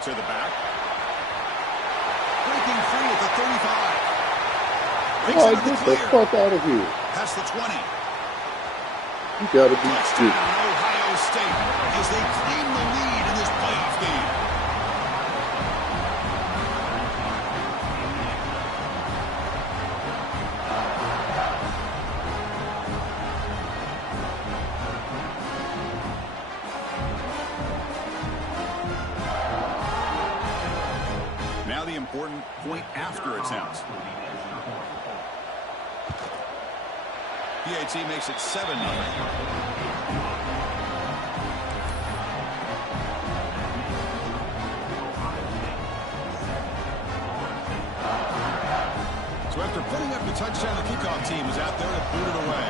it to the back. Breaking free at the 35. Breaks Oh, into get the the clear. fuck out of here. Past the 20. You gotta be Touchdown, serious. Ohio State, as they claim the lead in this playoff game. Now the important point after attempt. PAT makes it 7-0. So after putting up the touchdown, the kickoff team is out there to boot it away.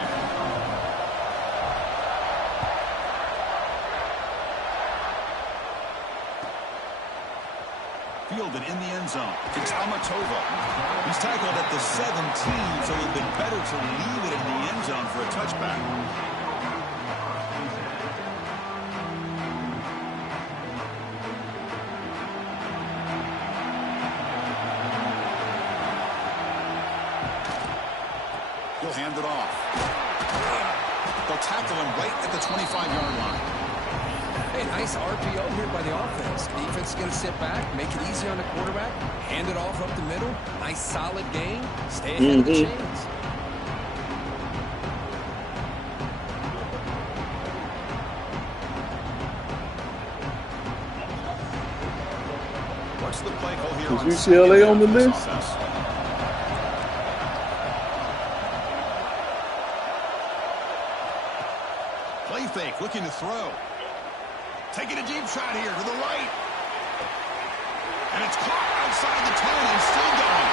Fielded in the end zone. It's Amatova. He's tackled at the 17, so it would have been better to leave it in the end zone for a touchback. He'll hand it off. They'll tackle him right at the 25-yard line. Hey, nice RPO here by the offense. Defense is going to sit back, make it easy on the quarterback, hand it off up the middle. Nice solid gain. Stay ahead of the chains. What's the play call here? Is UCLA on the list? Offense? Play fake, looking to throw. Taking a deep shot here to the right. And it's caught outside the 10 and still going.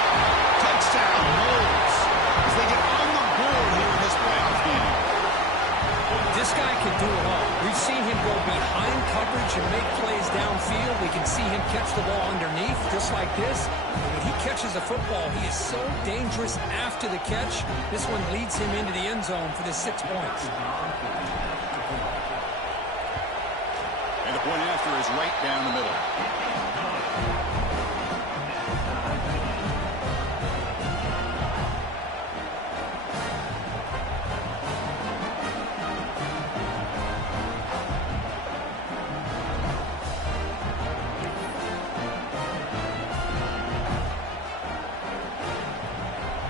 Touchdown, Wolves, as they get on the board here in this playoff game. This guy can do it all. We've seen him go behind coverage and make plays downfield. We can see him catch the ball underneath just like this. And when he catches a football, he is so dangerous after the catch. This one leads him into the end zone for the 6 points. And the point after is right down the middle.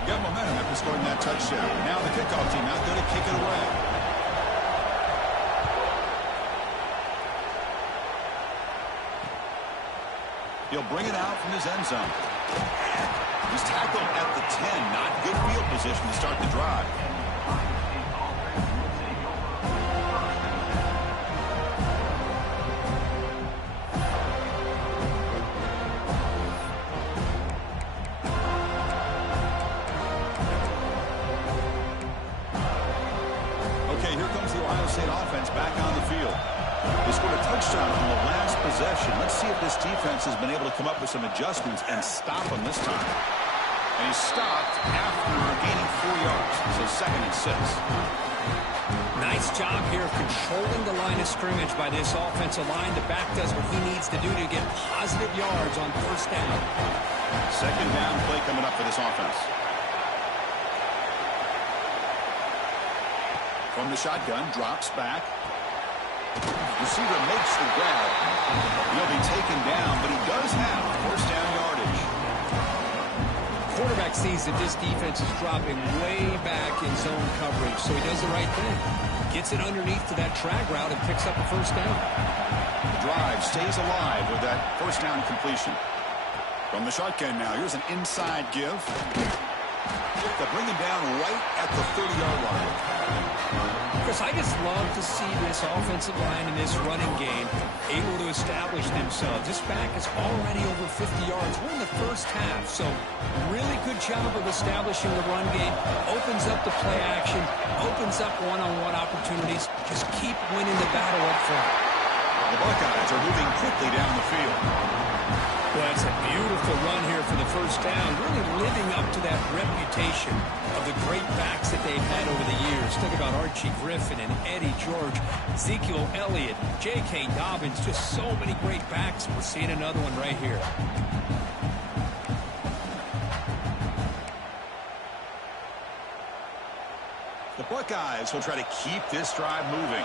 Got momentum after scoring that touchdown. Now the kickoff team out there to kick it away. He'll bring it out from his end zone. He's tackled at the 10. Not good field position to start the drive. Okay, here comes the Ohio State offense back on the field. They scored a touchdown on the last possession. Let's see if this defense has been able to come up with some adjustments and stop him this time. And he's stopped after gaining 4 yards. So 2nd and 6. Nice job here of controlling the line of scrimmage by this offensive line. The back does what he needs to do to get positive yards on 1st down. 2nd down play coming up for this offense. From the shotgun, drops back. Receiver makes the grab. He'll be taken down, but he does have 1st down yardage. Quarterback sees that this defense is dropping way back in zone coverage, so he does the right thing. Gets it underneath to that drag route and picks up a 1st down. The drive stays alive with that 1st down completion. From the shotgun now, here's an inside give. They'll bring him down right at the 30-yard line. Chris, I just love to see this offensive line in this running game able to establish themselves. This back is already over 50 yards. We're in the 1st half, so really good job of establishing the run game. Opens up the play action, opens up one-on-one opportunities. Just keep winning the battle up front. The Buckeyes are moving quickly down the field. Well, that's a beautiful run here for the first down, really living up to that reputation of the great backs that they've had over the years. Think about Archie Griffin and Eddie George, Ezekiel Elliott, J.K. Dobbins, just so many great backs. We're seeing another one right here. The Buckeyes will try to keep this drive moving.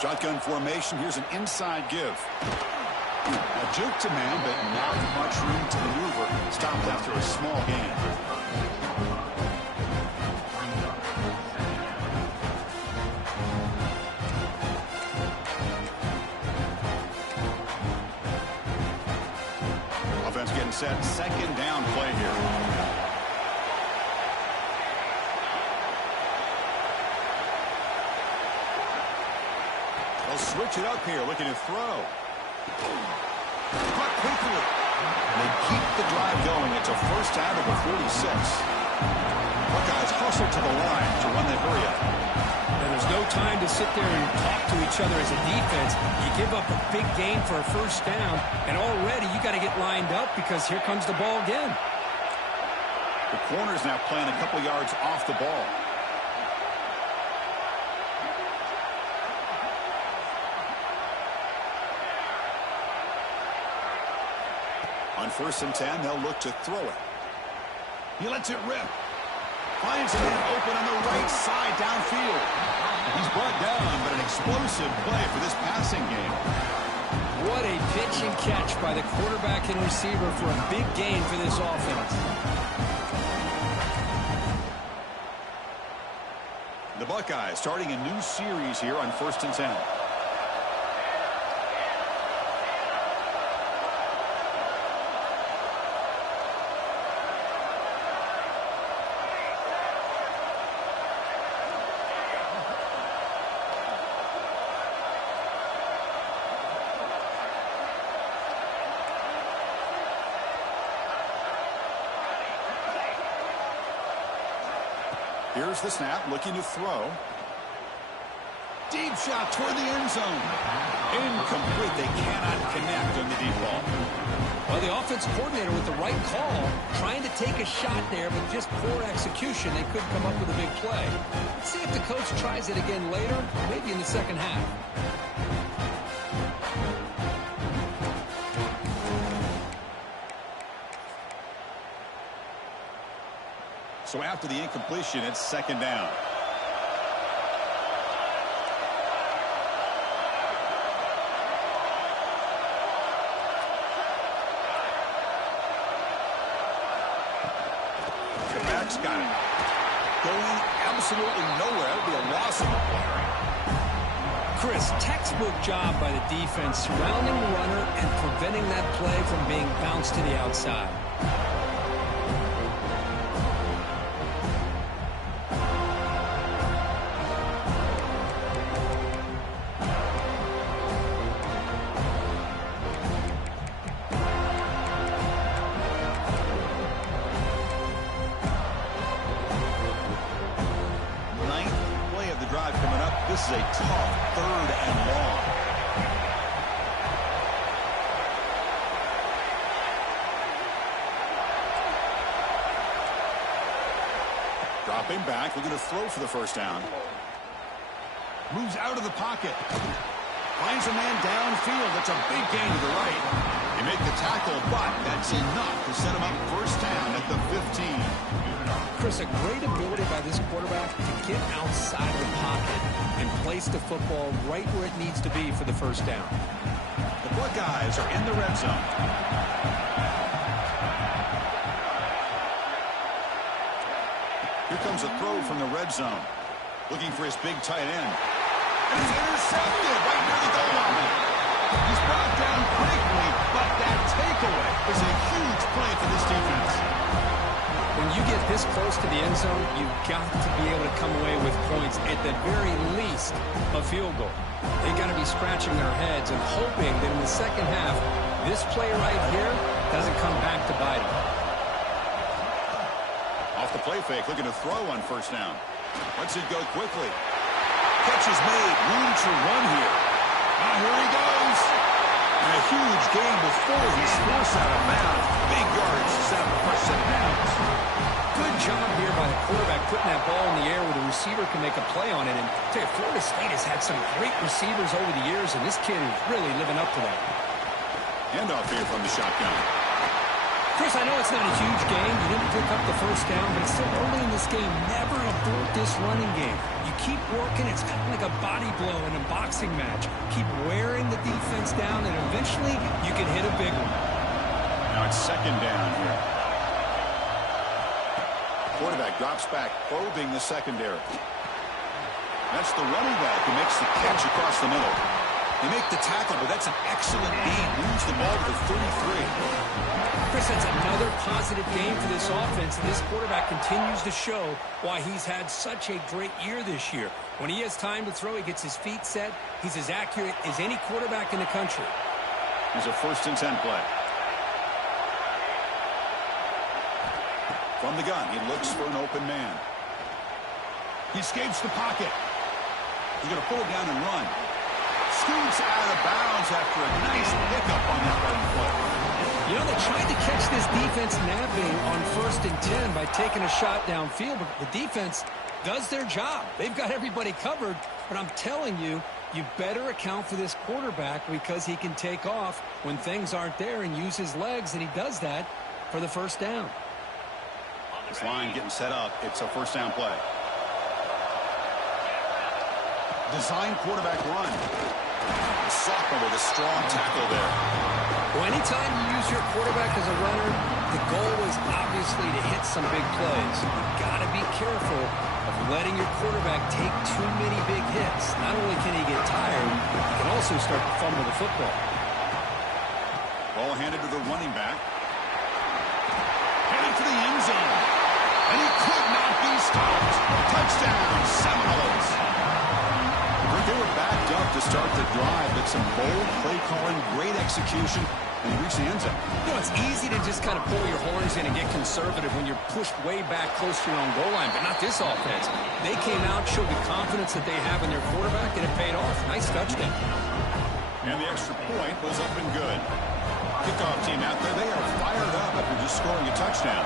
Shotgun formation. Here's an inside give. A juke to man, but not much room to maneuver. Stopped after a small gain. Offense getting set. Second down play here. Switch it up here, looking to throw. Caught quickly. They keep the drive going. It's a first down at the 46. Buckeyes hustle to the line to run the hurry up. And there's no time to sit there and talk to each other as a defense. You give up a big gain for a first down, and already you got to get lined up because here comes the ball again. The corner's now playing a couple yards off the ball. On 1st and 10, they'll look to throw it. He lets it rip. Finds a man open on the right side downfield. He's brought down, but an explosive play for this passing game. What a pitch and catch by the quarterback and receiver for a big gain for this offense. The Buckeyes starting a new series here on 1st and 10. Here's the snap, looking to throw. Deep shot toward the end zone. Incomplete. They cannot connect on the deep ball. Well, the offense coordinator with the right call, trying to take a shot there, but just poor execution. They couldn't come up with a big play. Let's see if the coach tries it again later, maybe in the second half. So after the incompletion, it's second down. The back's got it. Going absolutely nowhere. It'll be a loss of the play. Chris, textbook job by the defense surrounding the runner and preventing that play from being bounced to the outside. This is a tough 3rd and long. Dropping back, looking to throw for the first down. Moves out of the pocket. Finds a man downfield. That's a big gain to the right. They make the tackle, but that's enough to set him up first down at the 15. Chris, a great ability by this quarterback to get outside of the pocket and place the football right where it needs to be for the first down. The Buckeyes are in the red zone. Here comes a throw from the red zone. Looking for his big tight end. And he's intercepted right near the goal line. He's brought down quickly, but that takeaway is a huge play for this defense. When you get this close to the end zone, you've got to be able to come away with points, at the very least, a field goal. They've got to be scratching their heads and hoping that in the second half, this play right here doesn't come back to bite them. the play fake, looking to throw on first down. Lets it go quickly. Catch is made. Room to run here. Now here he goes. And a huge gain before he's forced out of bounds. Big yards to set up the first set of downs. Good job here by the quarterback putting that ball in the air where the receiver can make a play on it. And I tell you, Florida State has had some great receivers over the years, and this kid is really living up to that. Handoff here from the shotgun. Chris, I know it's not a huge game. You didn't pick up the first down, but it's still early in this game. Never abort this running game. You keep working. It's kind of like a body blow in a boxing match. Keep wearing the defense down, and eventually you can hit a big one. Now it's second down here. Quarterback drops back, probing the secondary. That's the running back who makes the catch across the middle. They make the tackle, but that's an excellent beat. Moves the ball to the 33. Chris, that's another positive game for this offense, and this quarterback continues to show why he's had such a great year this year. When he has time to throw, he gets his feet set. He's as accurate as any quarterback in the country. Here's a 1st and 10 play. From the gun, he looks for an open man. He escapes the pocket. He's going to pull it down and run. Scoots out of bounds after a nice pickup on that running play. You know, they tried to catch this defense napping on 1st and 10 by taking a shot downfield, but the defense does their job. They've got everybody covered, but I'm telling you, you better account for this quarterback because he can take off when things aren't there and use his legs, and he does that for the first down. This line getting set up. It's a first down play. Design quarterback run. The sophomore with a strong tackle there. Well, anytime you use your quarterback as a runner, the goal is obviously to hit some big plays. You've got to be careful of letting your quarterback take too many big hits. Not only can he get tired, he can also start to fumble the football. Ball handed to the running back. Headed for the end zone. And he could not be stopped. Touchdown, Seminoles. They were backed up to start the drive, but some bold play calling, great execution, and he reached the end zone. You know, it's easy to just kind of pull your horns in and get conservative when you're pushed way back close to your own goal line, but not this offense. They came out, showed the confidence that they have in their quarterback, and it paid off. Nice touchdown. And the extra point was up and good. Kickoff team out there, they are fired up after just scoring a touchdown.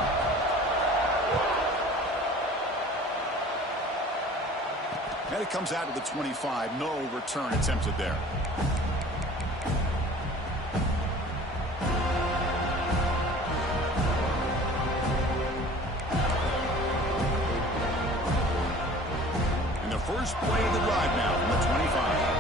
And it comes out to the 25. No return attempted there. And the first play of the drive now from the 25.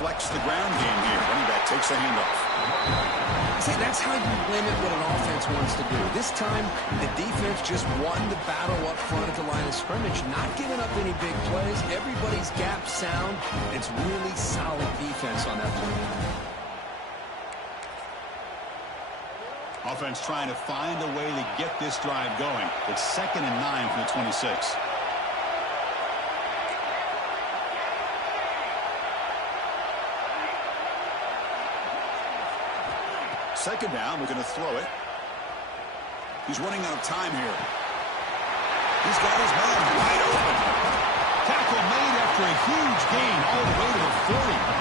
Flex the ground game here. Running back takes the handoff. See, that's how you limit what an offense wants to do. This time, the defense just won the battle up front at the line of scrimmage, not giving up any big plays. Everybody's gap sound. It's really solid defense on that play. Offense trying to find a way to get this drive going. It's 2nd and 9 from the 26. Second down, we're going to throw it. He's running out of time here. He's got his man wide open. Tackle made after a huge gain all the way to the 40.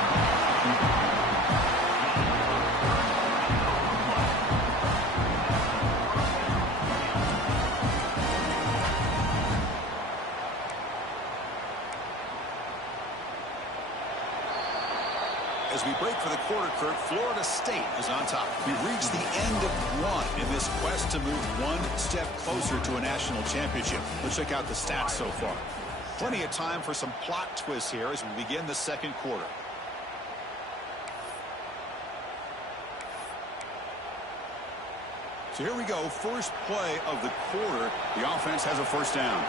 As we break for the quarter, Kurt, Florida State is on top. We've reached the end of one in this quest to move one step closer to a national championship. Let's check out the stats so far. Plenty of time for some plot twists here as we begin the second quarter. So here we go. First play of the quarter. The offense has a first down.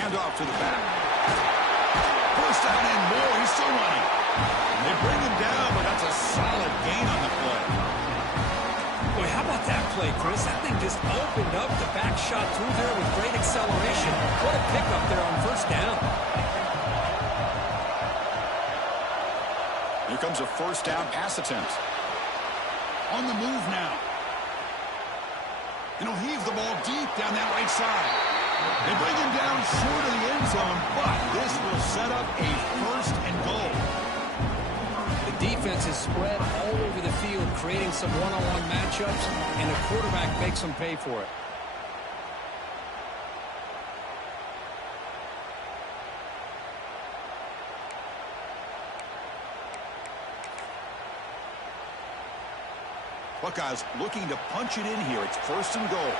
Handoff to the back. First down and more. He's still running. They bring him down, but that's a solid gain on the play. Boy, how about that play, Chris. That thing just opened up. The back shot through there with great acceleration. What a pickup there on first down. Here comes a first down pass attempt. On the move now. And he'll heave the ball deep down that right side. They bring him down short of the end zone, but this will set up a first and goal. The defense is spread all over the field, creating some one-on-one matchups, and the quarterback makes them pay for it. Buckeyes looking to punch it in here. It's first and goal.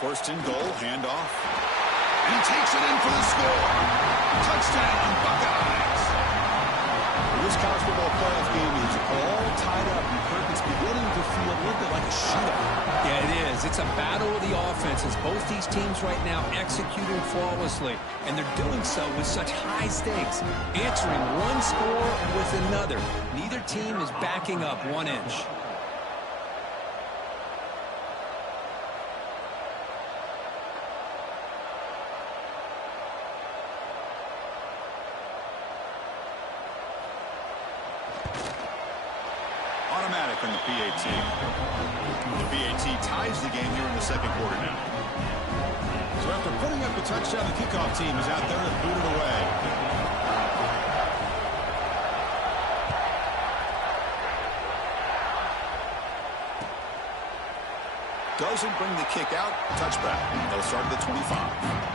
First and goal, handoff. And he takes it in for the score. Touchdown, Buckeyes. This college football playoff game is all tied up, and Kirk, it's beginning to feel a little bit like a shootout. Yeah, it is. It's a battle of the offenses. Both these teams right now executing flawlessly, and they're doing so with such high stakes, answering one score with another. Neither team is backing up 1 inch. Automatic on the PAT. The PAT ties the game here in the second quarter now. So after putting up a touchdown, the kickoff team is out there to boot it away. Doesn't bring the kick out. Touchback. They'll start at the 25.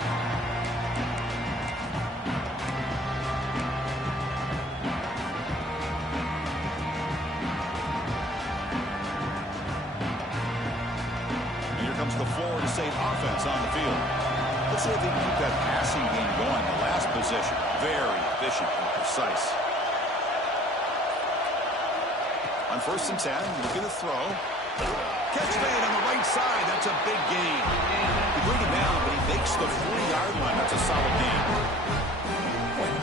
Comes the Florida State offense on the field. Let's see if they can keep that passing game going. The last possession, very efficient and precise. On first and 10, looking to throw. Catch made on the right side. That's a big gain. He bring him down, but he makes the 40-yard line. That's a solid gain.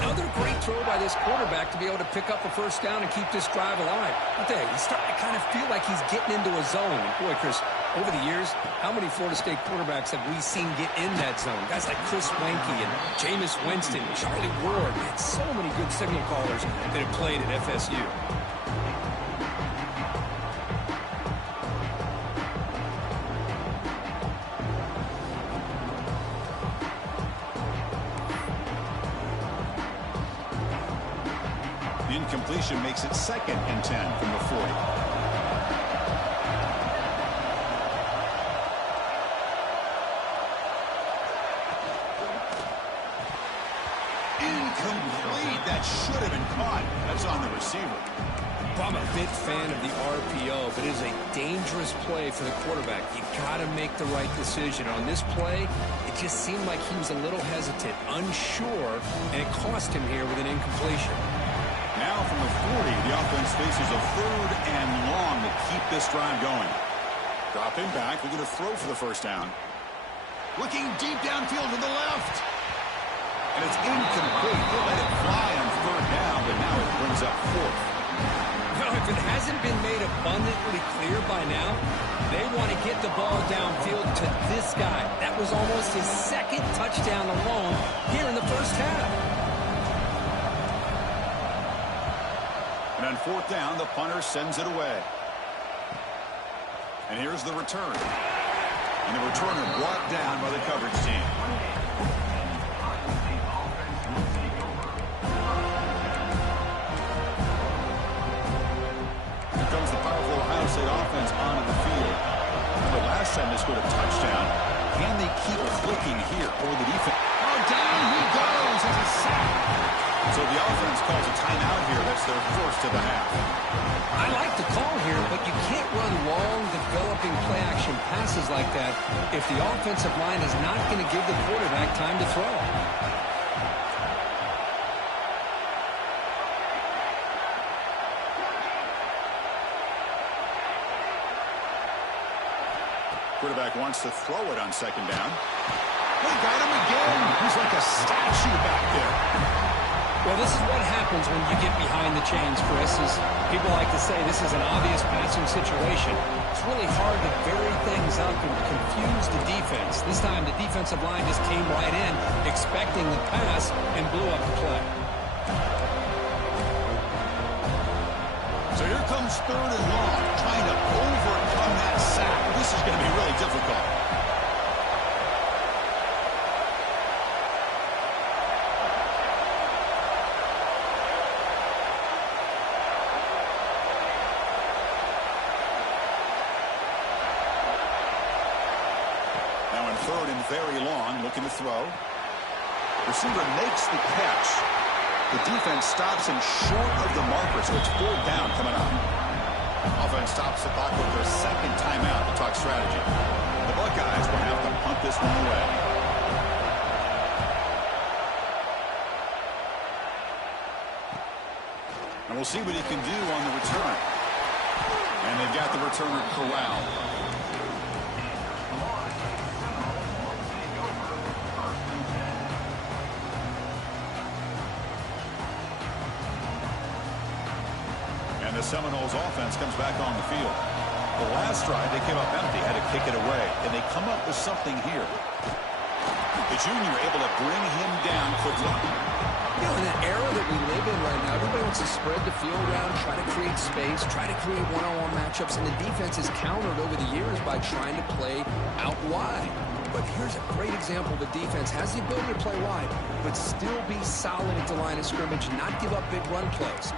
Another great throw by this quarterback to be able to pick up a first down and keep this drive alive. I tell you, he's starting to kind of feel like he's getting into a zone. And boy, Chris, over the years, how many Florida State quarterbacks have we seen get in that zone? Guys like Chris Weinke and Jameis Winston, Charlie Ward. Man, so many good signal callers that have played at FSU. Incompletion makes it second and 10 from the 40. Incomplete. That should have been caught. That's on the receiver. I'm a big fan of the RPO, but it is a dangerous play for the quarterback. You got to make the right decision. On this play, it just seemed like he was a little hesitant, unsure, and it cost him here with an incompletion. Now from the 40, the offense faces a third and long to keep this drive going. Dropping back, looking to throw for the first down. Looking deep downfield to the left. And it's incomplete. They let it fly on third down, but now it brings up fourth. Well, if it hasn't been made abundantly clear by now, they want to get the ball downfield to this guy. That was almost his second touchdown alone here in the first half. And on fourth down, the punter sends it away. And here's the return. And the returner brought down by the coverage team. Here comes the powerful Ohio State offense onto the field. The last time they scored a touchdown. Can they keep clicking here over the defense? Oh, down he goes. It's a sack. So the offense calls a timeout here. That's their first of the half. I like the call here, but you can't run long, developing play-action passes like that if the offensive line is not going to give the quarterback time to throw. Quarterback wants to throw it on second down. They got him again. He's like a statue back there. Well, this is what happens when you get behind the chains, Chris. Is people like to say this is an obvious passing situation. It's really hard to vary things up and confuse the defense. This time the defensive line just came right in, expecting the pass, and blew up the play. So here comes 3rd and long, trying to overcome that sack. This is going to be really difficult. Now in 3rd and very long, looking to throw. Receiver makes the catch. The defense stops him short of the marker, so it's 4th down coming up. Offense stops the clock with their 2nd timeout to talk strategy. The Buckeyes will have to punt this one away. And we'll see what he can do on the return. And they've got the returner corralled. The Seminoles offense comes back on the field. The last drive, they came up empty, had to kick it away, and they come up with something here. The junior able to bring him down quickly. You know, in that era that we live in right now, everybody wants to spread the field around, try to create space, try to create one-on-one matchups, and the defense is countered over the years by trying to play out wide. But here's a great example. The defense has the ability to play wide, but still be solid at the line of scrimmage, not give up big run plays.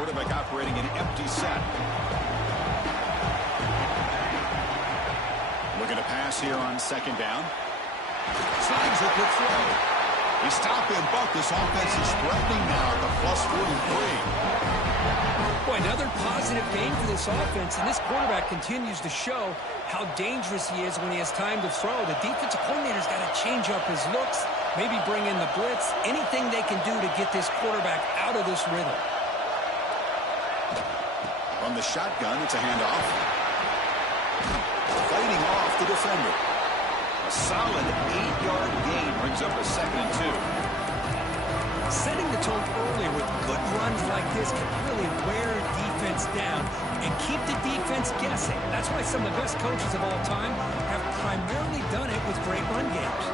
Quarterback operating an empty set. Looking to pass here on 2nd down. Slides a good throw. He stopped and bucked. This offense is threatening now at the +43. Boy, another positive game for this offense, and this quarterback continues to show how dangerous he is when he has time to throw. The defensive coordinator's got to change up his looks, maybe bring in the blitz, anything they can do to get this quarterback out of this rhythm. From the shotgun, it's a handoff. Fighting off the defender. A solid 8-yard gain brings up a 2nd and 2. Setting the tone earlier with good runs like this can really wear defense down and keep the defense guessing. That's why some of the best coaches of all time have primarily done it with great run games.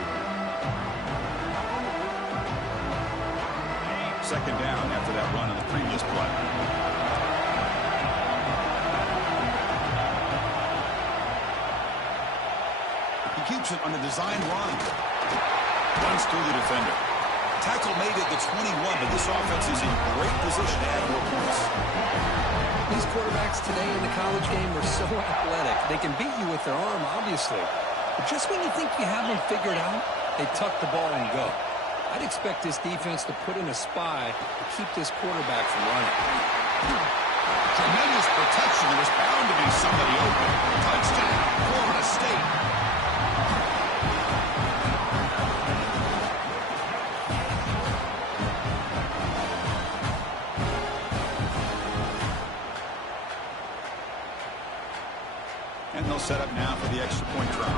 2nd down after that run on the previous play. Keeps it on a design run. Runs through the defender. Tackle made at the 21, but this offense is in great position to add more points. These quarterbacks today in the college game are so athletic. They can beat you with their arm, obviously. But just when you think you have them figured out, they tuck the ball and go. I'd expect this defense to put in a spy to keep this quarterback from running. Tremendous protection. There was bound to be somebody open. Touchdown, Florida State. And they'll set up now for the extra point try.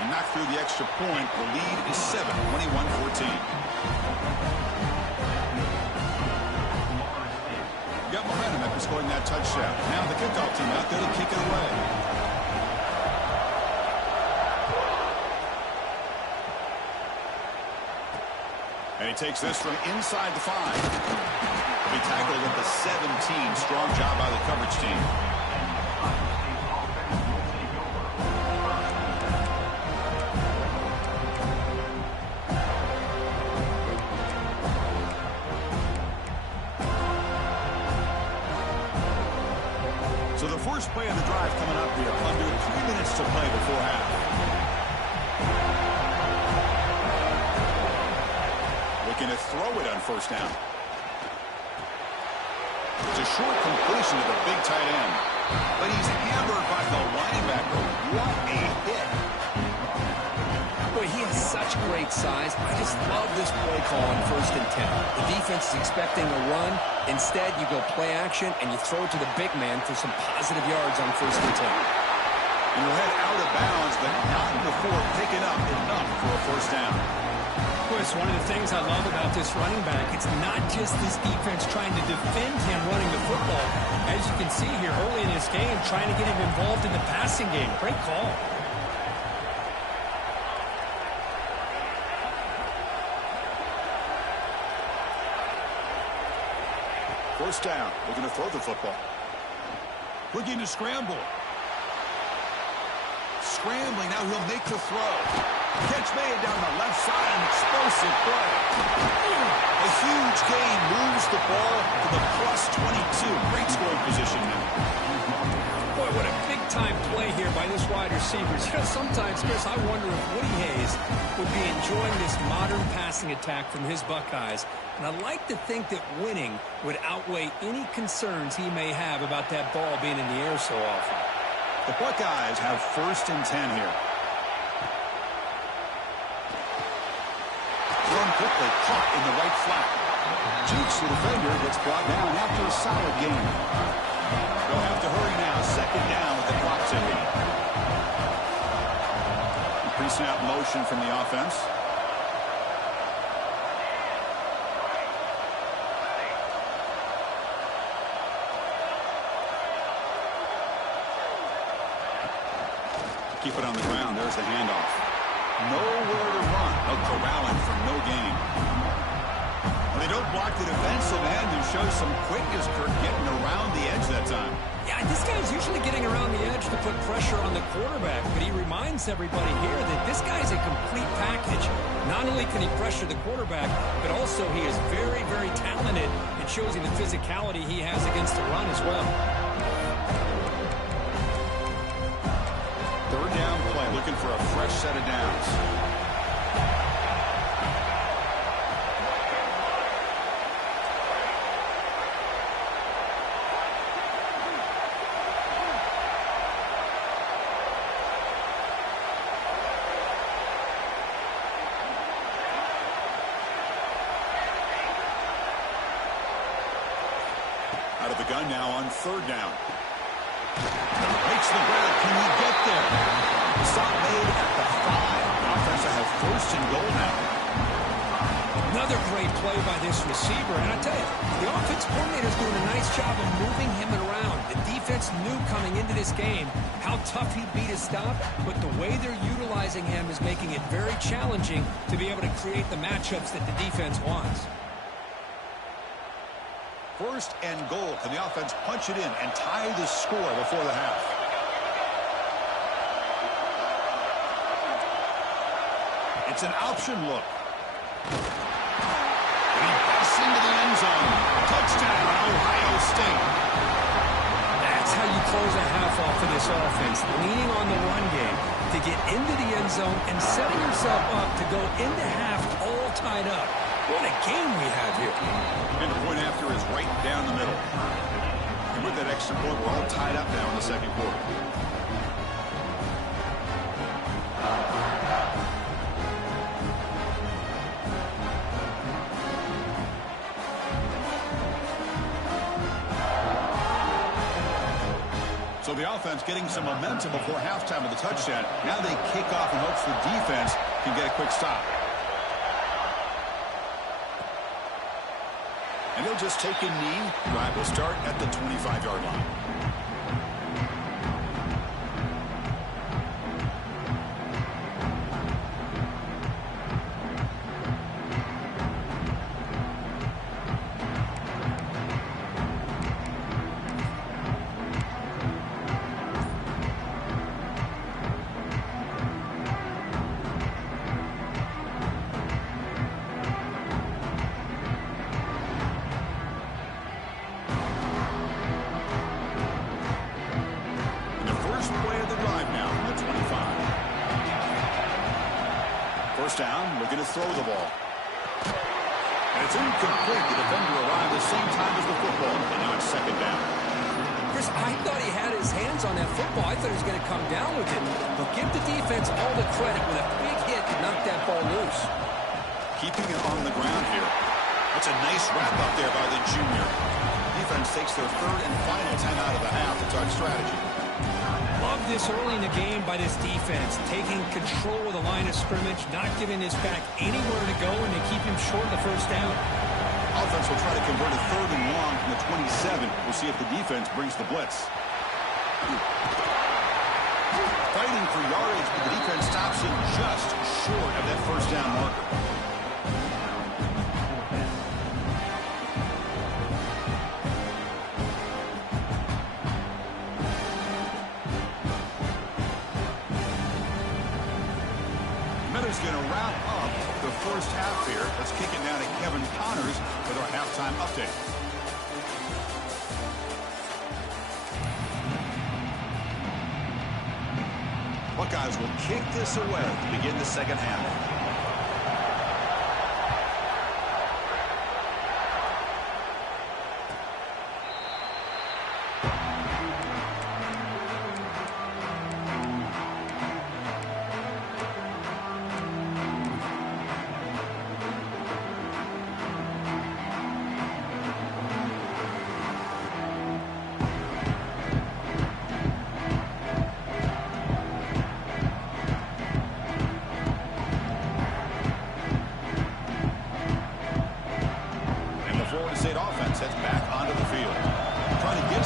And knocked through the extra point. The lead is 7, 21-14. Got momentum after scoring that touchdown. Now the kickoff team out there to kick it away. And he takes this from inside the 5. He tackled at the 17. Strong job by the coverage team. So the first play of the drive coming up here. Under 3 minutes to play before half. Looking to throw it on 1st down. It's a short completion to the big tight end. But he's hammered by the linebacker. What a hit. Boy, he has such great size. I just love this play call on 1st and 10. The defense is expecting a run. Instead, you go play action, and you throw it to the big man for some positive yards on 1st and 10. And he'll head out of bounds, but not before picking up enough for a first down. Chris, one of the things I love about this running back, it's not just this defense trying to defend him running the football. As you can see here early in this game, trying to get him involved in the passing game. Great call. First down. Looking to throw the football. Looking to scramble. Scrambling. Now he'll make the throw. Catch made down the left side. An explosive play. A huge gain moves the ball to the +22. Great scoring position now. Boy, what a big-time play here by this wide receiver. You know, sometimes, Chris, I wonder if Woody Hayes would be enjoying this modern passing attack from his Buckeyes. And I like to think that winning would outweigh any concerns he may have about that ball being in the air so often. The Buckeyes have 1st and 10 here. Thrown quickly, caught in the right flat. Jukes the defender, gets brought down after a solid game. They'll have to hurry now. 2nd down with the clock ticking. Pre-snap motion from the offense. Keep it on the ground. There's the handoff. Nowhere to run. A corralling for no gain. Well, they don't block the defensive end and show some quickness, Kirk, getting around the edge that time. Yeah, this guy's usually getting around the edge to put pressure on the quarterback, but he reminds everybody here that this guy's a complete package. Not only can he pressure the quarterback, but also he is very, very talented. It shows you the physicality he has against the run as well. 3rd down play, looking for a fresh set of downs. Out of the gun now on 3rd down. Makes the grab. Can he get there? Stop made at the 5. The offense will have 1st and goal now. Another great play by this receiver. And I tell you, the offense coordinator's doing a nice job of moving him around. The defense knew coming into this game how tough he'd be to stop, but the way they're utilizing him is making it very challenging to be able to create the matchups that the defense wants. 1st and goal. Can the offense punch it in and tie the score before the half? It's an option look. And he busts into the end zone. Touchdown, Ohio State. That's how you close a half off of this offense, leaning on the run game to get into the end zone and setting yourself up to go into half all tied up. What a game we have here. And the point after is right down the middle. And with that extra point, we're all tied up now in the 2nd quarter. So the offense getting some momentum before halftime with the touchdown. Now they kick off in hopes the defense can get a quick stop. And he'll just take a knee. Drive will start at the 25-yard line. Down, looking to throw the ball. And it's incomplete. The defender arrived at the same time as the football, and now it's 2nd down. Chris, I thought he had his hands on that football. I thought he was going to come down with it. But give the defense all the credit with a big hit to knock that ball loose. Keeping it on the ground here. That's a nice wrap up there by the junior. Defense takes their 3rd and final 10 out of the half to talk strategy. Love love this early in the game by this defense, taking control of the line of scrimmage, not giving this back anywhere to go, and they keep him short of the first down. Offense will try to convert a 3rd and long from the 27. We'll see if the defense brings the blitz. Fighting for yardage, but the defense stops him just short of that first down marker. Is going to wrap up the first half here. Let's kick it down to Kevin Connors with our halftime update. Buckeyes will kick this away to begin the second half.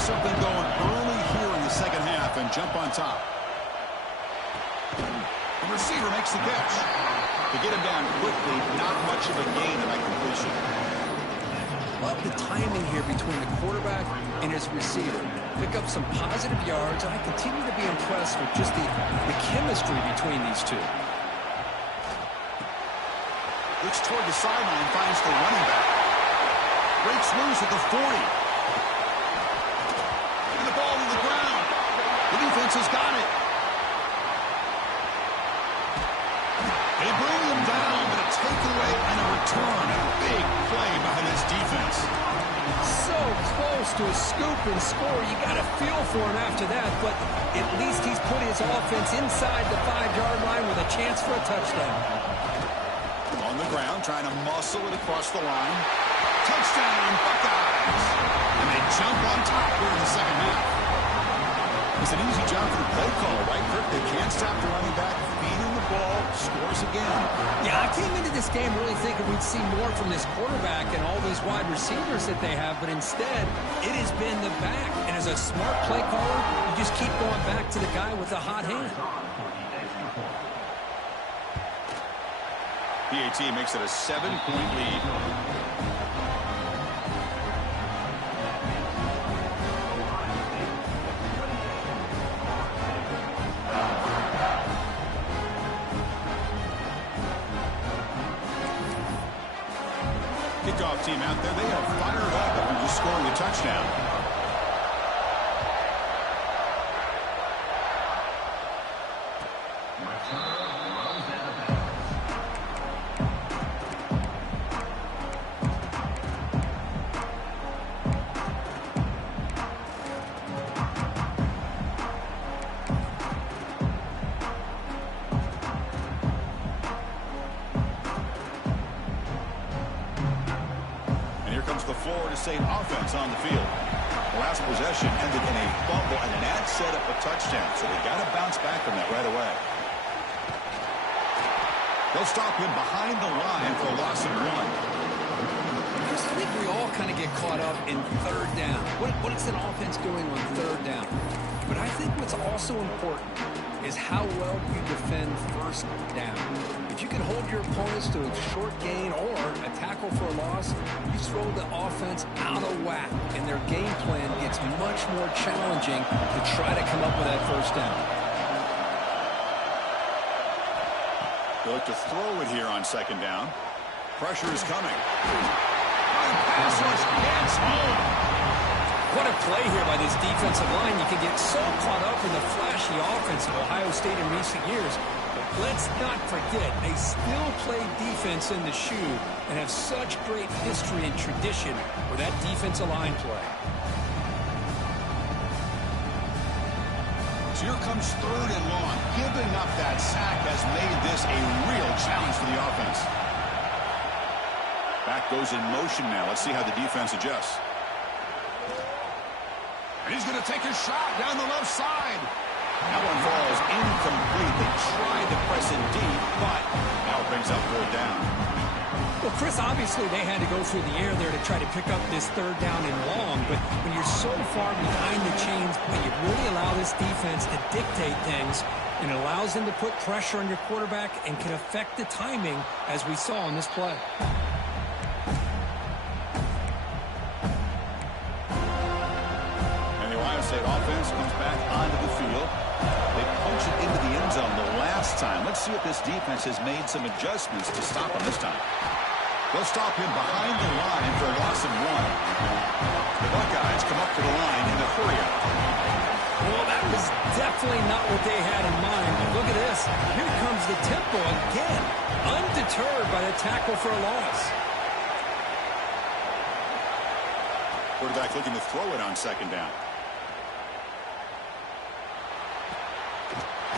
Something going early here in the second half and jump on top. The receiver makes the catch. To get him down quickly, not much of a gain in that completion. Love the timing here between the quarterback and his receiver. Pick up some positive yards, and I continue to be impressed with just the chemistry between these two. Looks toward the sideline, finds the running back. Breaks loose at the 40. Ball to the ground. The defense has got it. They bring him down, but a takeaway and a return. A big play behind this defense. So close to a scoop and score. You got to feel for him after that, but at least he's put his offense inside the 5-yard line with a chance for a touchdown. On the ground, trying to muscle it across the line. Touchdown, Buckeyes. And they jump on top here in the second half. It's an easy job for the play caller, right, Kirk? They can't stop the running back, feeding the ball, scores again. Yeah, I came into this game really thinking we'd see more from this quarterback and all these wide receivers that they have, but instead, it has been the back. And as a smart play caller, you just keep going back to the guy with the hot hand. PAT makes it a 7-point lead. Kickoff team out there, they are fired up after just scoring a touchdown. The Florida State offense on the field. The last possession ended in a fumble, and that set up a touchdown. So they got to bounce back from that right away. They'll stop him behind the line for a loss of 1. Because I think we all kind of get caught up in third down. What is an offense doing on third down? But I think what's also important is how well you defend first down. If you can hold your opponents to a short gain or a tackle for a loss, you throw the offense out of whack, and their game plan gets much more challenging to try to come up with that first down. They look to throw it here on second down. Pressure is coming. Pass rush gets home. What a play here by this defensive line. You can get so caught up in the flashy offense of Ohio State in recent years. But let's not forget, they still play defense in the shoe and have such great history and tradition with that defensive line play. So here comes third and long. Giving up that sack has made this a real challenge for the offense. Back goes in motion now. Let's see how the defense adjusts. And he's going to take a shot down the left side. That one falls incomplete. They tried to press it deep, but now it brings up third down. Well, Chris, obviously they had to go through the air there to try to pick up this third down and long, but when you're so far behind the chains, you really allow this defense to dictate things, and it allows them to put pressure on your quarterback and can affect the timing, as we saw on this play. And the Ohio State offense comes back onto the field. They punch it into the end zone the last time. Let's see if this defense has made some adjustments to stop him this time. They'll stop him behind the line for a loss of 1. The Buckeyes come up to the line in a hurry-up. Well, that was definitely not what they had in mind. But look at this. Here comes the tempo again. Undeterred by the tackle for a loss. Quarterback looking to throw it on second down.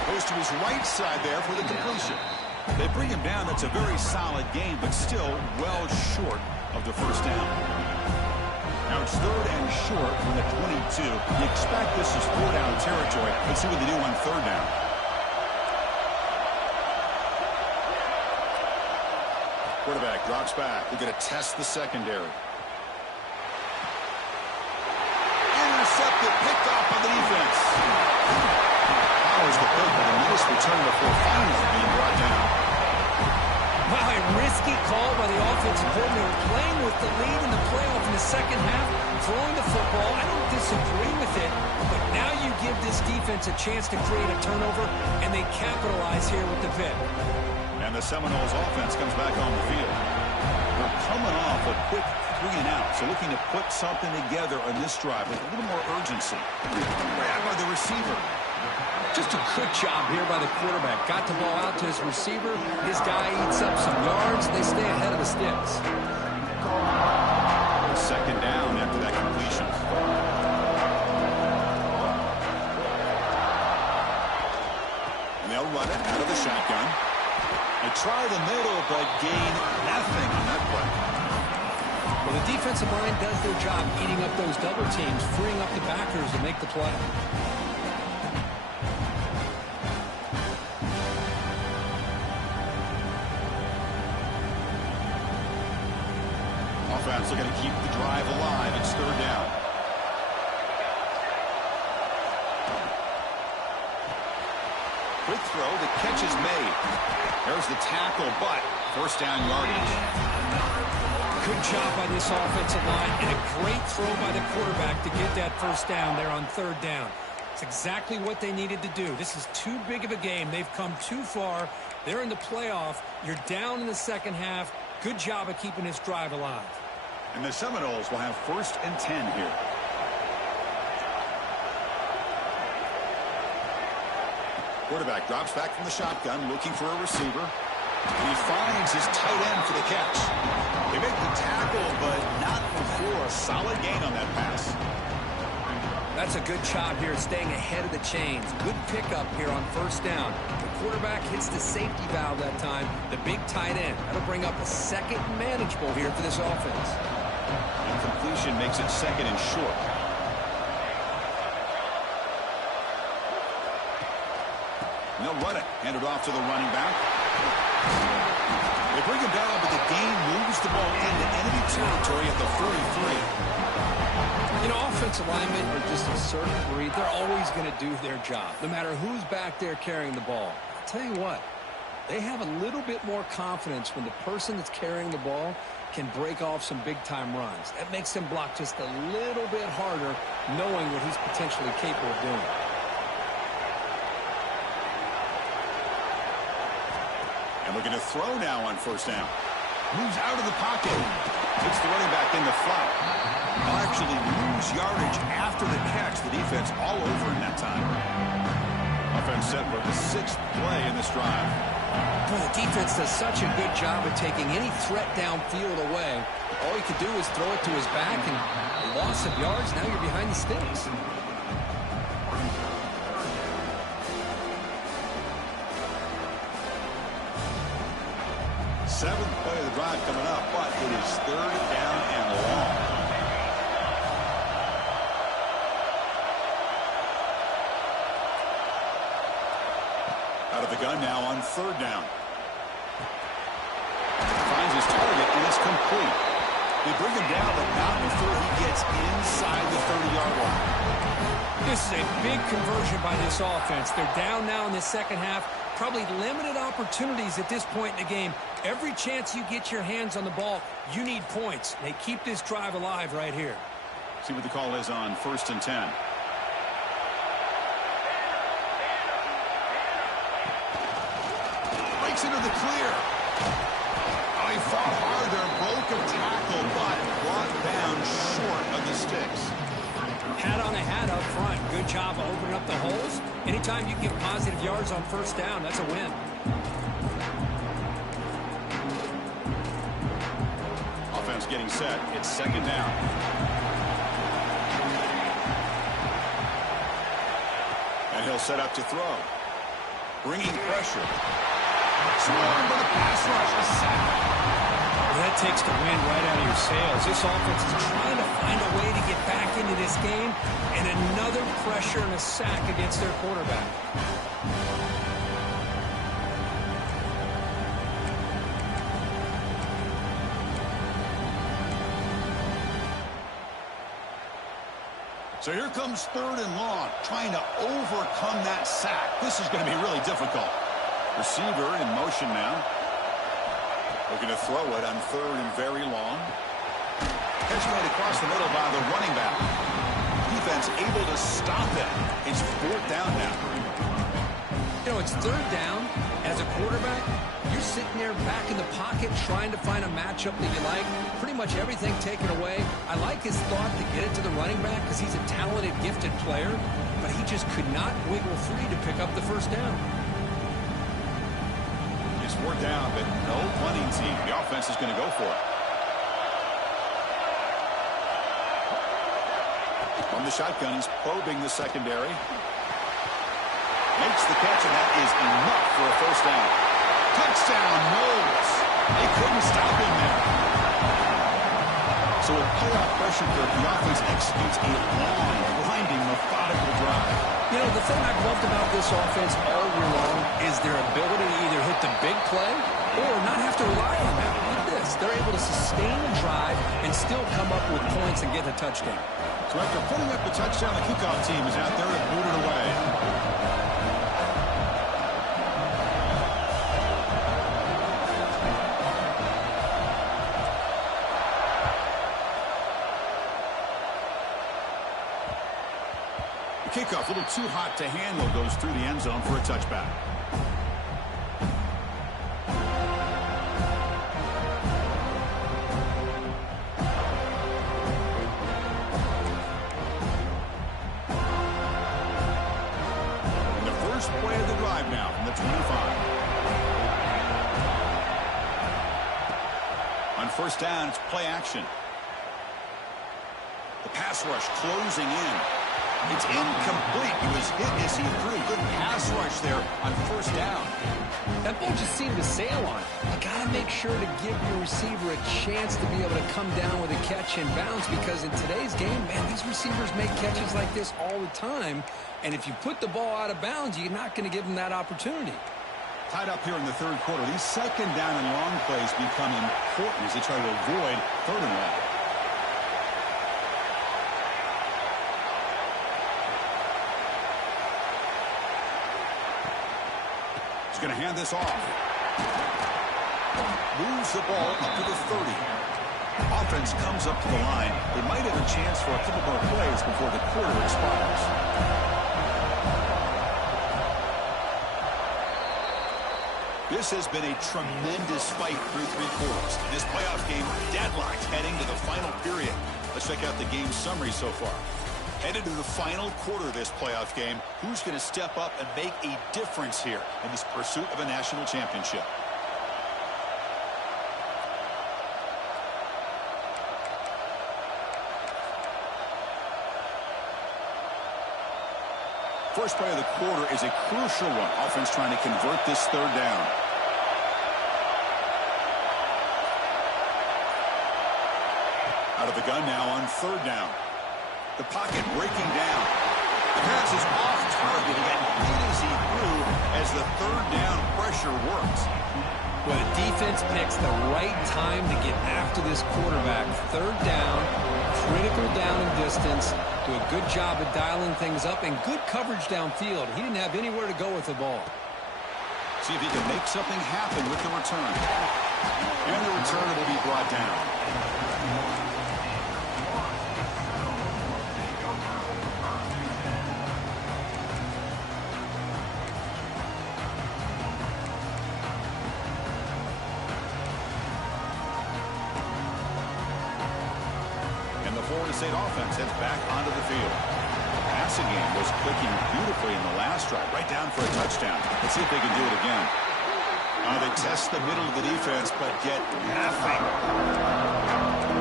Goes to his right side there for the completion. They bring him down. That's a very solid game, but still well short of the first down. Now it's third and short from the 22. You expect this is 4-down territory. Let's see what they do on third down. Quarterback drops back. They're going to test the secondary. Intercepted, picked off by the defense. Powers the pick, but a nice return before finally being brought down. Wow, a risky call by the offensive coordinator, playing with the lead in the playoff in the second half, throwing the football. I don't disagree with it, but now you give this defense a chance to create a turnover, and they capitalize here with the pick. And the Seminoles offense comes back on the field. They're coming off a quick 3-and-out, so looking to put something together on this drive with a little more urgency. Grab by the receiver. Just a good job here by the quarterback. Got the ball out to his receiver. His guy eats up some yards. They stay ahead of the sticks. Second down after that completion. And they'll run it out of the shotgun. They try the middle, but gain nothing on that play. Well, the defensive line does their job eating up those double teams, freeing up the backers to make the play. Offense looking to keep the drive alive. It's third down. Quick throw. The catch is made. There's the tackle, but first down yardage. Good job by this offensive line, and a great throw by the quarterback to get that first down there on third down. It's exactly what they needed to do. This is too big of a game. They've come too far. They're in the playoff. You're down in the second half. Good job of keeping this drive alive. And the Seminoles will have first and 10 here. Quarterback drops back from the shotgun, looking for a receiver. And he finds his tight end for the catch. They make the tackle, but not before a solid gain on that pass. That's a good job here, staying ahead of the chains. Good pickup here on first down. The quarterback hits the safety valve that time, the big tight end. That'll bring up a second manageable here for this offense. Incompletion makes it second and short. And they'll run it. Hand it off to the running back. They bring him down, but the game moves the ball into enemy territory at the 43. You know, offensive linemen are just a certain breed. They're always going to do their job, no matter who's back there carrying the ball. I'll tell you what, they have a little bit more confidence when the person that's carrying the ball can break off some big-time runs. That makes them block just a little bit harder, knowing what he's potentially capable of doing. And looking to throw now on first down. Moves out of the pocket. Hits the running back in the flat. They'll actually lose yardage after the catch. The defense all over in that time. Offense set for the 6th play in this drive. Boy, the defense does such a good job of taking any threat downfield away. All he could do is throw it to his back, and a loss of yards, now you're behind the sticks. Seventh play of the drive coming up, but it is third down and long. the gun now on third down. Finds his target, and it's complete. They bring him down, but not before he gets inside the 30-yard line. This is a big conversion by this offense. They're down now in the second half. Probably limited opportunities at this point in the game. Every chance you get your hands on the ball, you need points. They keep this drive alive right here. See what the call is on 1st and 10. Breaks into the clear. Oh, he fought hard there, broke a tackle, but brought down short of the sticks. Hat on a hat up front. Good job of opening up the holes. Anytime you get positive yards on first down, that's a win. Offense getting set. It's second down. And he'll set up to throw. Bringing pressure. Swarmed by the pass rush. A sack. Well, that takes the wind right out of your sails. This offense is trying to find a way to get back into this game, and another pressure and a sack against their quarterback. So here comes third and long, trying to overcome that sack. This is going to be really difficult. Receiver in motion now. Looking to throw it on third and very long. Catch made across the middle by the running back. Defense able to stop it. It's fourth down now. You know, it's third down. As a quarterback, you're sitting there back in the pocket trying to find a matchup that you like. Pretty much everything taken away. I like his thought to get it to the running back because he's a talented, gifted player, but he just could not wiggle free to pick up the first down. It's fourth down, but no punting team. The offense is going to go for it. From the shotgun, he's probing the secondary. Makes the catch, and that is enough for a first down. Touchdown, Knowles. They couldn't stop him there. So with playoff pressure, the offense executes a long, grinding, methodical drive. You know, the thing I've loved about this offense all year long is their ability to either hit the big play or not have to rely on that. Look at this. They're able to sustain the drive and still come up with points and get a touchdown. So after putting up the touchdown, the kickoff team is out there to boot it away. Kickoff, a little too hot to handle, goes through the end zone for a touchback. And the first play of the drive now from the 25. On first down, it's play action. The pass rush closing in. It's incomplete. He was hit as he threw. Good pass rush there on first down. That ball just seemed to sail on it. You got to make sure to give your receiver a chance to be able to come down with a catch and bounce, because in today's game, man, these receivers make catches like this all the time. And if you put the ball out of bounds, you're not going to give them that opportunity. Tied up here in the third quarter. These second down and long plays become important as they try to avoid third and long. He's going to hand this off. Moves the ball up to the 30. Offense comes up to the line. They might have a chance for a couple more plays before the quarter expires. This has been a tremendous fight through three quarters. This playoff game deadlocked heading to the final period. Let's check out the game summary so far. Headed to the final quarter of this playoff game, who's going to step up and make a difference here in this pursuit of a national championship? First play of the quarter is a crucial one. Offense trying to convert this third down. Out of the gun now on third down. The pocket breaking down. The pass is off target. He got beat as he threw, as the third down pressure works. Well, the defense picks the right time to get after this quarterback. Third down, critical down and distance. Do a good job of dialing things up and good coverage downfield. He didn't have anywhere to go with the ball. See if he can make something happen with the return. And the return will be brought down. Florida State offense heads back onto the field. The passing game was clicking beautifully in the last drive, right down for a touchdown. Let's see if they can do it again. They test the middle of the defense, but get nothing.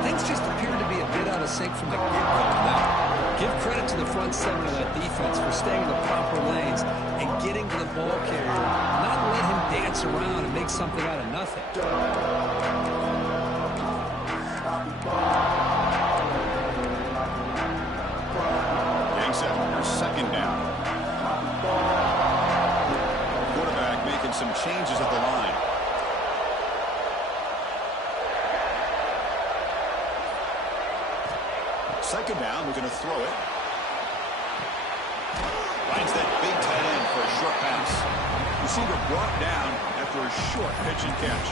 Things just appear to be a bit out of sync from the get-go. Now, give credit to the front seven of that defense for staying in the proper lanes and getting to the ball carrier, not let him dance around and make something out of nothing. Second down. Quarterback making some changes at the line. Second down, we're going to throw it. Finds that big tight end for a short pass. Receiver brought down after a short pitch and catch.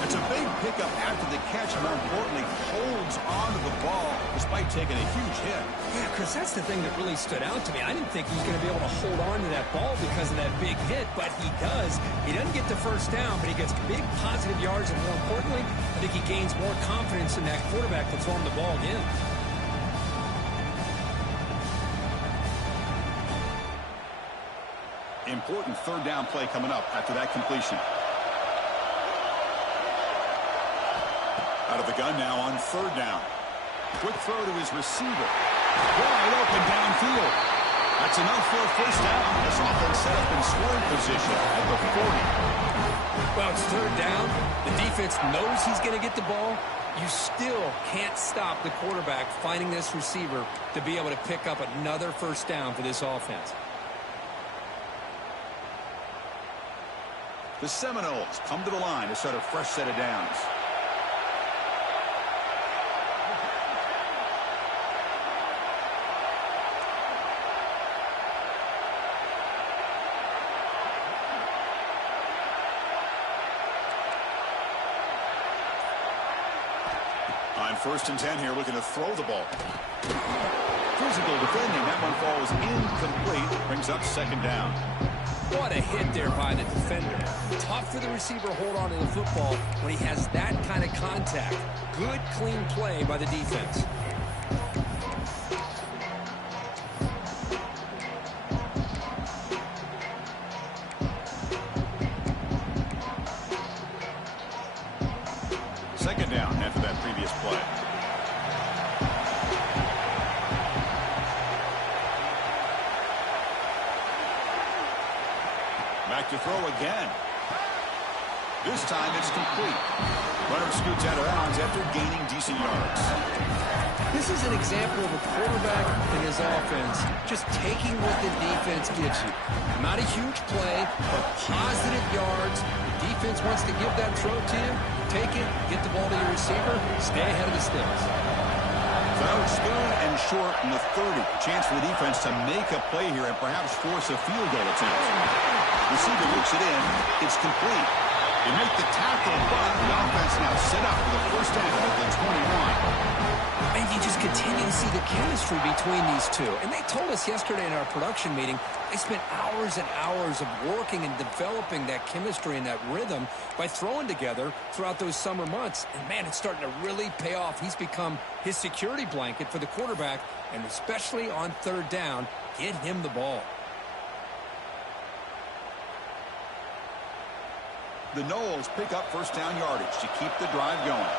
It's a big pickup after the catch, and more importantly, holds onto the ball despite taking a huge hit. Yeah, Chris, that's the thing that really stood out to me. I didn't think he was going to be able to hold on to that ball because of that big hit, but he does. He doesn't get the first down, but he gets big positive yards, and more importantly, I think he gains more confidence in that quarterback to throw him the ball again. Important third down play coming up after that completion. Out of the gun now on third down. Quick throw to his receiver. Wide open downfield. That's enough for a first down. This offense set up in scoring position at the 40. Well, it's third down. The defense knows he's going to get the ball. You still can't stop the quarterback finding this receiver to be able to pick up another first down for this offense. The Seminoles come to the line to start a fresh set of downs. On 1st and 10 here, looking to throw the ball. Physical defending. That one falls incomplete. Brings up second down. What a hit there by the defender. Tough for the receiver to hold on to the football when he has that kind of contact. Good, clean play by the defense. Second down after that previous play. Back to throw again. This time it's complete. Runner scoots out of bounds after gaining decent yards. This is an example of a quarterback and his offense just taking what the defense gives you. Not a huge play, but positive yards. The defense wants to give that throw to you. Take it, get the ball to your receiver, stay ahead of the sticks. So now it's third and short in the 30. Chance for the defense to make a play here and perhaps force a field goal attempt. Receiver looks it in. It's complete. They make the tackle, but the offense now set up for the first down at the 21. And you just continue to see the chemistry between these two. And they told us yesterday in our production meeting, they spent hours and hours of working and developing that chemistry and that rhythm by throwing together throughout those summer months. And, man, it's starting to really pay off. He's become his security blanket for the quarterback, and especially on third down, get him the ball. The Noles pick up first down yardage to keep the drive going.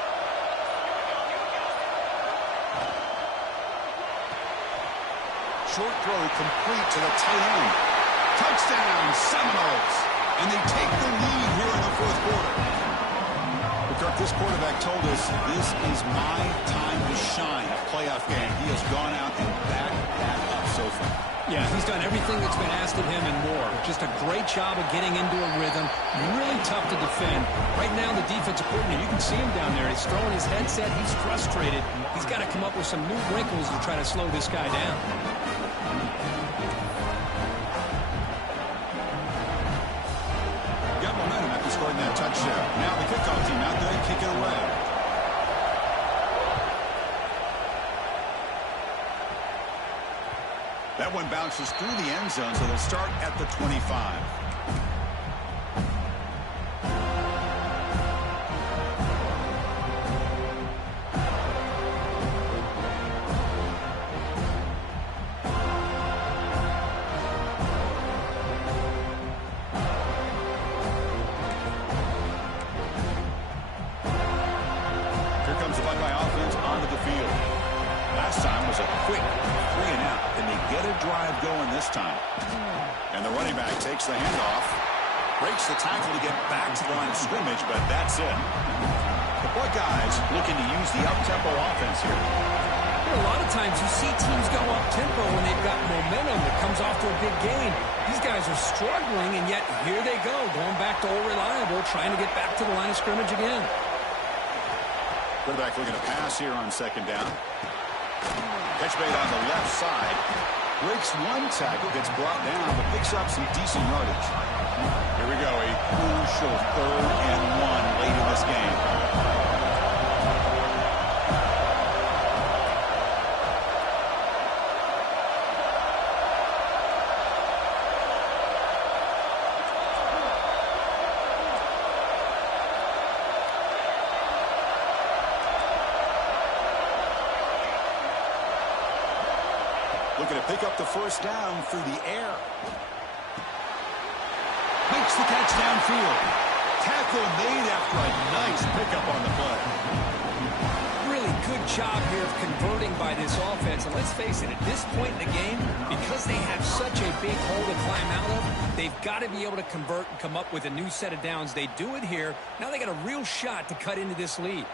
Short throw complete to the tight end. Touchdown, Seminoles. And they take the lead here in the fourth quarter. The if this quarterback told us this is my time to shine, a playoff game, he has gone out and backed that up so far. Yeah, he's done everything that's been asked of him and more. Just a great job of getting into a rhythm. Really tough to defend. Right now, the defensive coordinator, you can see him down there. He's throwing his headset. He's frustrated. He's got to come up with some new wrinkles to try to slow this guy down. Got momentum after scoring that touchdown. Now the kickoff team out there and kick it away. That one bounces through the end zone, so they'll start at the 25. Here comes the Buckeye offense onto the field. Last time was a quick 3-and-out. Can they get a drive going this time? And the running back takes the handoff, breaks the tackle to get back to the line of scrimmage, but that's it. The Buckeyes looking to use the up-tempo offense here. A lot of times you see teams go up-tempo when they've got momentum that comes off to a big gain. These guys are struggling, and yet here they go, going back to old reliable, trying to get back to the line of scrimmage again. Quarterback looking to pass here on second down. Catch made on the left side. Breaks one tackle, gets brought down, but picks up some decent yardage. Here we go, a crucial 3rd and 1 late in this game. Looking to pick up the first down through the air. Makes the catch downfield. Tackle made after a nice pickup on the play. Really good job here of converting by this offense. And let's face it, at this point in the game, because they have such a big hole to climb out of, they've got to be able to convert and come up with a new set of downs. They do it here. Now they got a real shot to cut into this lead.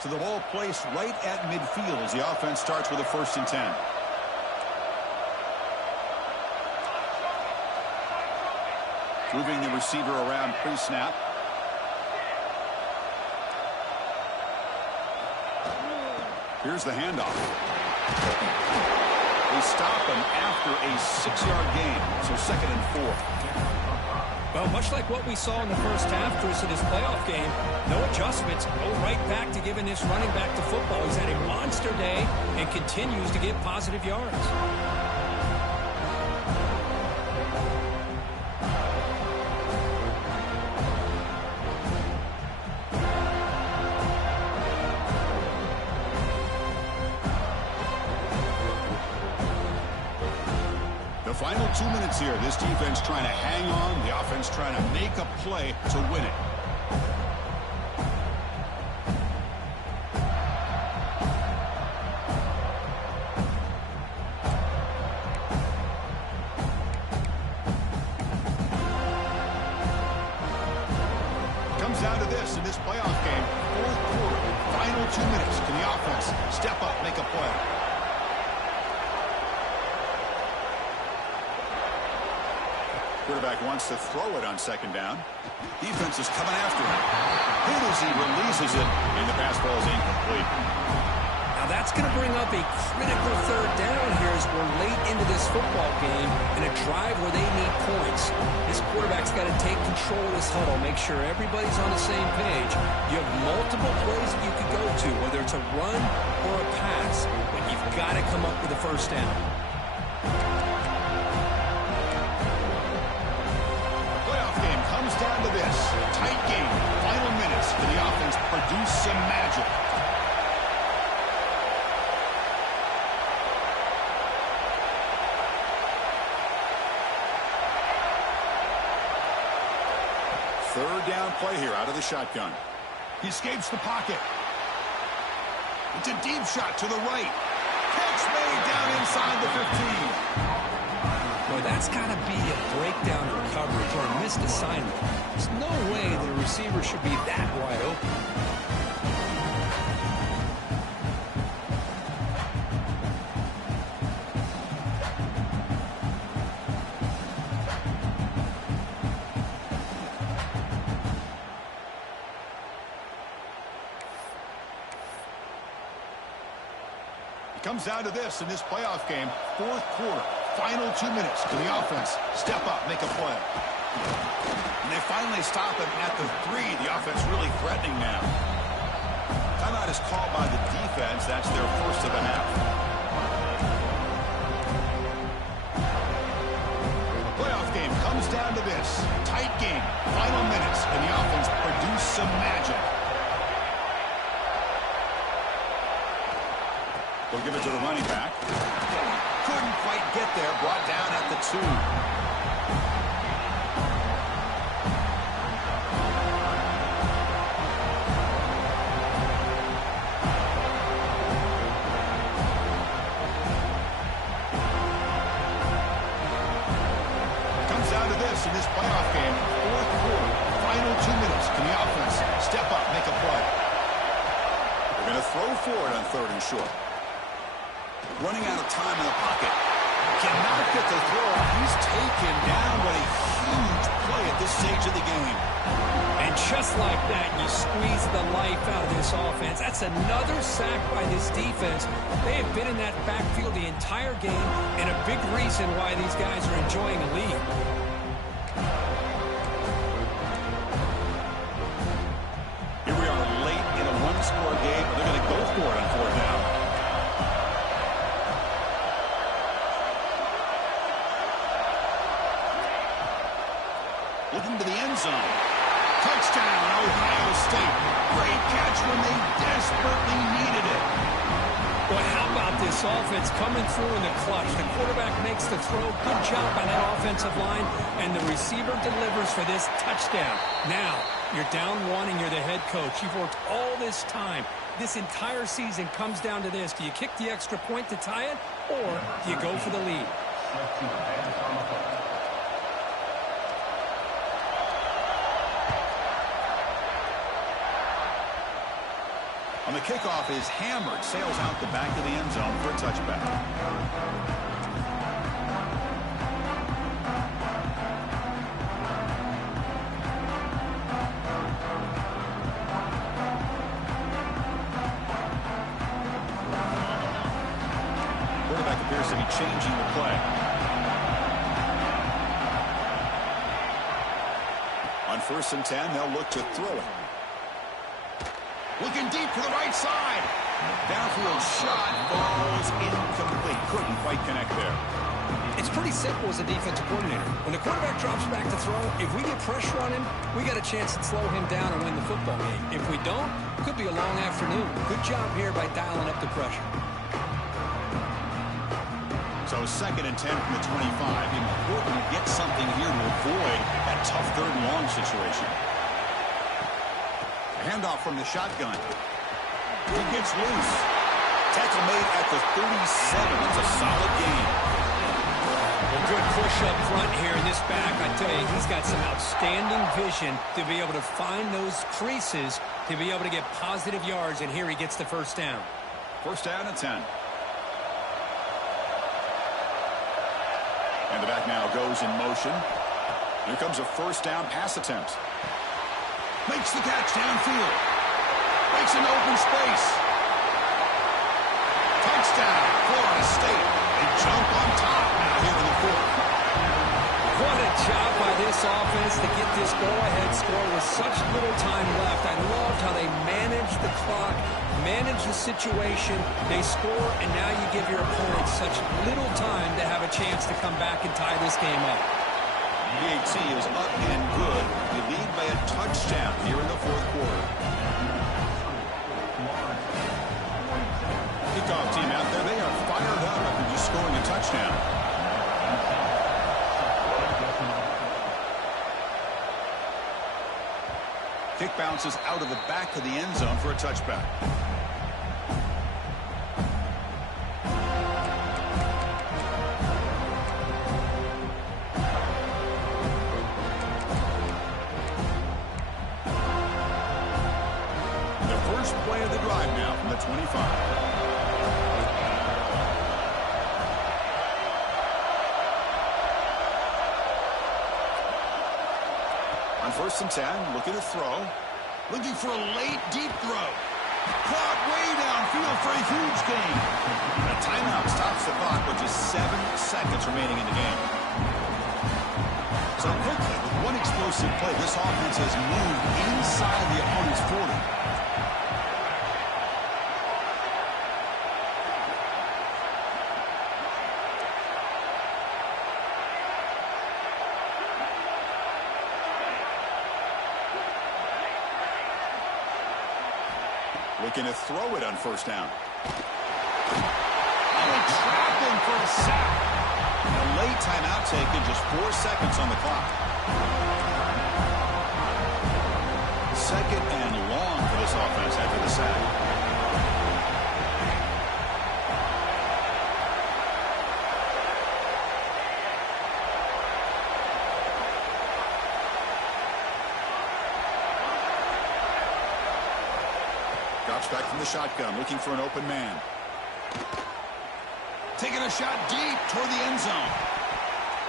So the ball placed right at midfield as the offense starts with a 1st and 10. Moving the receiver around pre-snap. Here's the handoff. They stop him after a 6-yard gain, so 2nd and 4. Well, much like what we saw in the first half, Chris, of this playoff game, no adjustments, go right back to giving this running back to football. He's had a monster day and continues to get positive yards. Final 2 minutes here. This defense trying to hang on. The offense trying to make a play to win it. Comes down to this in this playoff game. 4th quarter. Final 2 minutes. Can the offense step up, make a play? Quarterback wants to throw it on second down. Defense is coming after him. Hit as he releases it, and the pass ball is incomplete. Now that's going to bring up a critical 3rd down here as we're late into this football game in a drive where they need points. This quarterback's got to take control of this huddle, make sure everybody's on the same page. You have multiple plays that you could go to, whether it's a run or a pass, but you've got to come up with a 1st down. Down to this. Tight game. Final minutes. Can the offense produce some magic? Third down play here out of the shotgun. He escapes the pocket. It's a deep shot to the right. Catch made down inside the 15. Boy, that's got to be a breakdown in coverage or a missed assignment. There's no way the receiver should be that wide open. It comes down to this in this playoff game. Fourth quarter, final 2 minutes. Can the offense step up, make a play? And they finally stop him at the 3. The offense really threatening now. Timeout is called by the defense. That's their first of the half. The playoff game comes down to this. Tight game, final minutes, and the offense produce some magic. They'll give it to the running back. Couldn't quite get there. Brought down at the 2. Comes down to this in this playoff game. Fourth quarter, final 2 minutes. Can the offense step up, make a play? They're going to throw for it on 3rd and short. Running out of time in the pocket. Cannot get the throw. He's taken down. What a huge play at this stage of the game. And just like that, you squeeze the life out of this offense. That's another sack by this defense. They have been in that backfield the entire game, and a big reason why these guys are enjoying a lead. Here we are late in a one-score game. They're going to go for it on 4th down. Looking to the end zone. Touchdown, Ohio State. Great catch when they desperately needed it. Boy, how about this offense coming through in the clutch? The quarterback makes the throw. Good job by that offensive line. And the receiver delivers for this touchdown. Now, you're down 1 and you're the head coach. You've worked all this time. This entire season comes down to this. Do you kick the extra point to tie it, or do you go for the lead? On the kickoff is hammered. Sails out the back of the end zone for a touchback. Quarterback appears to be changing the play. On 1st and 10, they'll look to throw it. Looking deep to the right side. Downfield shot falls incomplete. Couldn't quite connect there. It's pretty simple as a defensive coordinator. When the quarterback drops back to throw, if we get pressure on him, we got a chance to slow him down and win the football game. If we don't, it could be a long afternoon. Good job here by dialing up the pressure. So 2nd and 10 from the 25. Important to get something here to avoid that tough 3rd and long situation. Handoff from the shotgun. He gets loose. Tackle made at the 37. It's a solid game. A good push up front here in this back. I tell you, he's got some outstanding vision to be able to find those creases, to be able to get positive yards, and here he gets the 1st down. 1st down and 10. And the back now goes in motion. Here comes a 1st down pass attempt. Makes the catch downfield. Makes an open space. Touchdown, Florida State. They jump on top now here in the 4th. What a job by this offense to get this go-ahead score with such little time left. I loved how they managed the clock, managed the situation. They score, and now you give your opponent such little time to have a chance to come back and tie this game up. PAT is up and good. You lead by a touchdown here in the 4th quarter. Kickoff team out there, they are fired up after just scoring a touchdown. Kick bounces out of the back of the end zone for a touchback. Play of the drive now from the 25. On 1st and 10, looking to throw. Looking for a late, deep throw. Caught way downfield for a huge gain. A timeout stops the clock with just 7 seconds remaining in the game. So quickly, with one explosive play, this offense has moved inside the opponent's 40. Looking to throw it on first down. Oh, trapped him for a sack. A late timeout taken, just 4 seconds on the clock. Second and long for this offense after the sack. Drops back from the shotgun, looking for an open man. Taking a shot deep toward the end zone.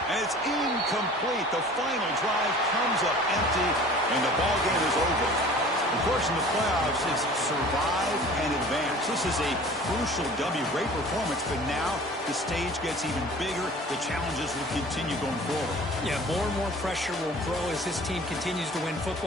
And it's incomplete. The final drive comes up empty, and the ball game is over. Of course, in the playoffs, it's survive and advance. This is a crucial W. Great performance, but now the stage gets even bigger. The challenges will continue going forward. Yeah, more and more pressure will grow as this team continues to win football